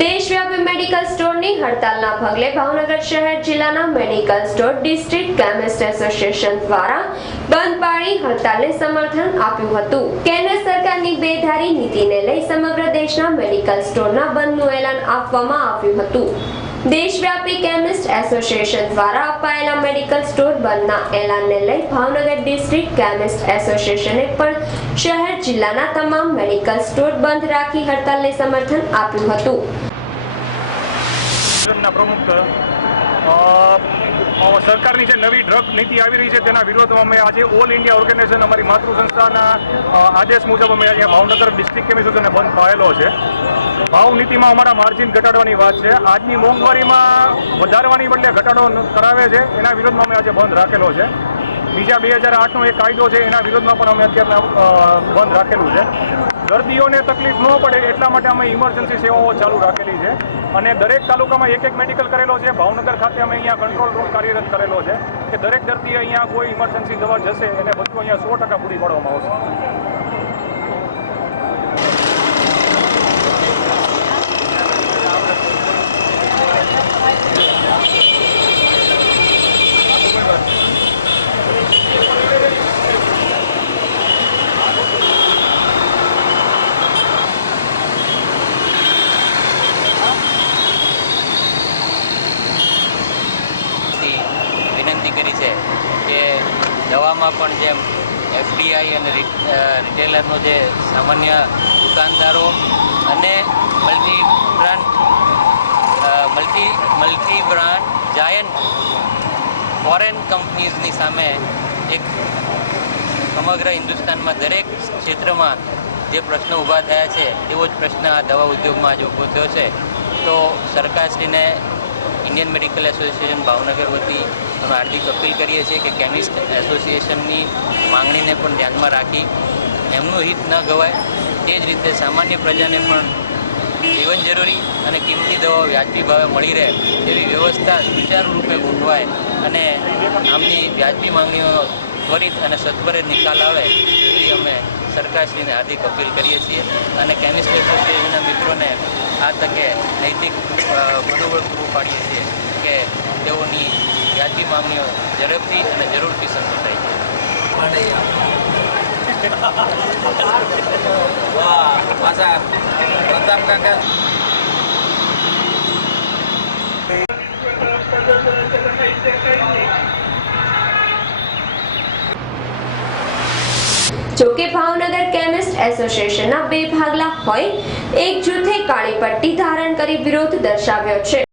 દેશવ્યાપી મેડિકલ સ્ટોરની હડતાલના પગલે ભાવનગર શહેર જિલ્લાના medical store district chemist association દ્વારા બંધ પાળી હડતાલને સમર્થન આપ્યું હતું। કેન્દ્ર સરકારની બેધારી નીતિને લઈ સમગ્ર દેશના મેડિકલ સ્ટોરના બંધનું એલાન આપવામાં આવ્યું હતું। દેશવ્યાપી કેમિસ્ટ એસોસિએશન દ્વારા અપાયેલા મેડિકલ સ્ટોર બંધના એલાનને લઈ ભાવનગર ડિસ્ટ્રિક્ટ કેમિસ્ટ એસોસિએશને પણ શહેર જિલ્લાના તમામ મેડિકલ સ્ટોર બંધ રાખી હડતાલને સમર્થન આપ્યું હતું। સરકારની જે નવી ડ્રગ નીતિ આવી રહી છે તેના વિરોધમાં અમે આજે ઓલ ઇન્ડિયા ઓર્ગેનાઇઝેશન અમારી માતૃ સંસ્થાના આદેશ મુજબ અમે અહીંયા ભાવનગર ડિસ્ટ્રિક્ટ કેમિસ્ટને બંધ પાડેલો છે। ભાવ નીતિમાં અમારા માર્જિન ઘટાડવાની વાત છે। આજની મોંઘવારીમાં વધારવાની બદલે ઘટાડો કરાવે છે, એના વિરોધમાં અમે આજે બંધ રાખેલો છે। બીજા 2008નો એક કાયદો છે એના વિરોધમાં પણ અમે અત્યારે બંધ રાખેલું છે। દર્દીઓને તકલીફ ન પડે એટલા માટે અમે ઇમરજન્સી સેવાઓ ચાલુ રાખેલી છે અને દરેક તાલુકામાં એક મેડિકલ કરેલો છે। ભાવનગર ખાતે અમે અહીંયા કંટ્રોલ રૂમ કાર્યરત કરેલો છે કે દરેક દર્દી અહીંયા કોઈ ઇમરજન્સી દવા જશે એને બધું અહીંયા 100% પૂરી પાડવામાં આવશે। વિનંતી કરી છે કે દવામાં પણ જેમ એફડીઆઈ અને રિટેલરનો જે સામાન્ય દુકાનદારો અને મલ્ટી બ્રાન્ડ જાયન્ટ ફોરેન કંપનીઝની સામે એક સમગ્ર હિન્દુસ્તાનમાં દરેક ક્ષેત્રમાં જે પ્રશ્નો ઊભા થયા છે એવો જ પ્રશ્ન આ દવા ઉદ્યોગમાં આજે ઊભો થયો છે। તો સરકારશ્રીને ઇન્ડિયન મેડિકલ એસોસિએશન ભાવનગર વતી અમે હાર્દિક અપીલ કરીએ છીએ કે કેમિસ્ટ એસોસિએશનની માંગણીને પણ ધ્યાનમાં રાખી એમનું હિત ન ગવાય, તે જ રીતે સામાન્ય પ્રજાને પણ જીવન જરૂરી અને કિંમતી દવાઓ વ્યાજબી ભાવે મળી રહે તેવી વ્યવસ્થા સુચારુ રૂપે ગોઠવાય અને આમની વ્યાજબી માંગણીઓનો ત્વરિત અને સત્વરે નિકાલ આવે એવી અમે સરકારશ્રીને હાર્દિક અપીલ કરીએ છીએ અને કેમિસ્ટ એસોસિએશનના મિત્રોને આ તકે નૈતિક મનોબળ પૂરું પાડીએ છીએ કે તેઓની વ્યાજબી માંગણીઓ ઝડપથી અને જરૂરથી સંતોષાય જો કે ભાવનગર કેમિસ્ટ એસોસિએશનના બે ભાગલા હોય, એક જૂથે કાળી પટ્ટી ધારણ કરી વિરોધ દર્શાવ્યો છે।